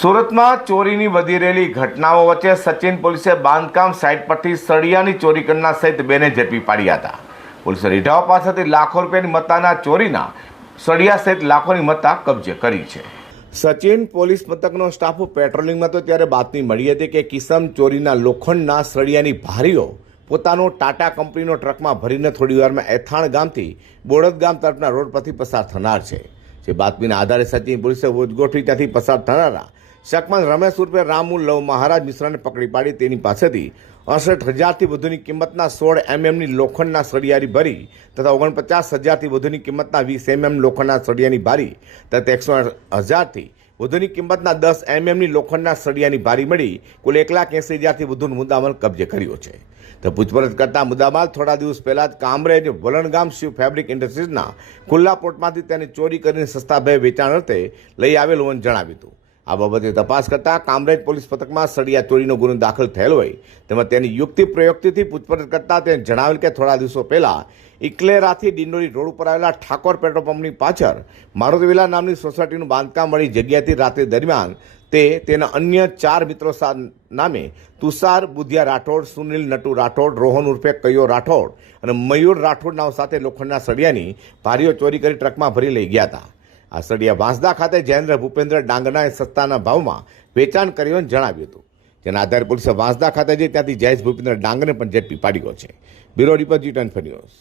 સુરતમાં ચોરીની વધી રહેલી ઘટનાઓ વચ્ચે સચિન પોલીસે બાંધકામ સાઇટ પરથી સળિયાની ચોરી કરનાર સહિત બેને ઝડપી પાડ્યા હતા. પોલીસે રીઢાઓ પાસેથી લાખો રૂપિયાની મત્તાના ચોરીના સળિયા સહિત લાખોની મત્તા કબજે કરી છે. સચિન પોલીસ મથકનો સ્ટાફ પેટ્રોલિંગમાં તો ત્યારે બાતમી મળી હતી કે કિસમ ચોરીના લોખંડના સળિયાની ભારીઓ પોતાનો ટાટા કંપનીનો ટ્રકમાં ભરીને થોડી વારમાં એથાણ ગામથી બોડદ ગામ તરફના રોડ પરથી પસાર થનાર છે. જે બાતમીના આધારે સચિન પોલીસે ગોઠવી ત્યાંથી પસાર થનારા શકમન રમેશ ઉર્ફે રામુ લવ મહારાજ મિશ્રાને પકડી પાડી તેની પાસેથી અડસઠ હજારથી વધુની કિંમતના સોળ એમએમની લોખંડના સળિયારી ભરી તથા ઓગણપચાસ હજારથી વધુની કિંમતના વીસ એમએમ લોખંડના સળિયાની ભારી તથા એકસો હજારથી વધુની કિંમતના દસ એમએમની લોખંડના સળિયાની ભારી મળી કુલ એક લાખ એંસી હજારથી વધુનો મુદ્દામાલ કબજે કર્યો છે. તો પૂછપરછ કરતા મુદ્દામાલ થોડા દિવસ પહેલાં જ કામરેજ વલણગામ શિવ ફેબ્રિક ઇન્ડસ્ટ્રીઝના ખુલ્લા પોર્ટમાંથી તેને ચોરી કરીને સસ્તા ભાવે વેચાણ અર્થે લઈ આવેલ હોવાનું જણાવ્યું હતું. આ બાબતે તપાસ કરતા કામરેજ પોલીસ પથકમાં સળિયા ચોરીનો ગુનો દાખલ થયેલ હોય. તેમજ તેની યુક્તિ પ્રયુક્તિથી પૂછપરછ કરતા તેને જણાવેલ કે થોડા દિવસો પહેલાં ઇકલેરાથી ડિંડોરી રોડ ઉપર આવેલા ઠાકોર પેટ્રોલ પંપની પાછળ મારુતિવિલા નામની સોસાયટીનું બાંધકામ મળી જગ્યાથી રાત્રિ દરમિયાન તે તેના અન્ય ચાર મિત્રો નામે તુષાર, બુધિયા રાઠોડ, સુનિલ નટુ રાઠોડ, રોહન ઉર્ફે કયો રાઠોડ અને મયુર રાઠોડ નામ સાથે લોખંડના સળિયાની ભારીઓ ચોરી કરી ટ્રકમાં ભરી લઈ ગયા હતા. આ સળિયા વાંસદા ખાતે જયેન્દ્ર ભૂપેન્દ્ર ડાંગનાએ સસ્તાના ભાવમાં વેચાણ કર્યું જણાવ્યું હતું. જેના આધારે પોલીસે વાંસદા ખાતે જઈ ત્યાંથી જયેશ ભૂપેન્દ્ર ડાંગને પણ ઝડપી પાડ્યો છે. Bureau report G twenty news.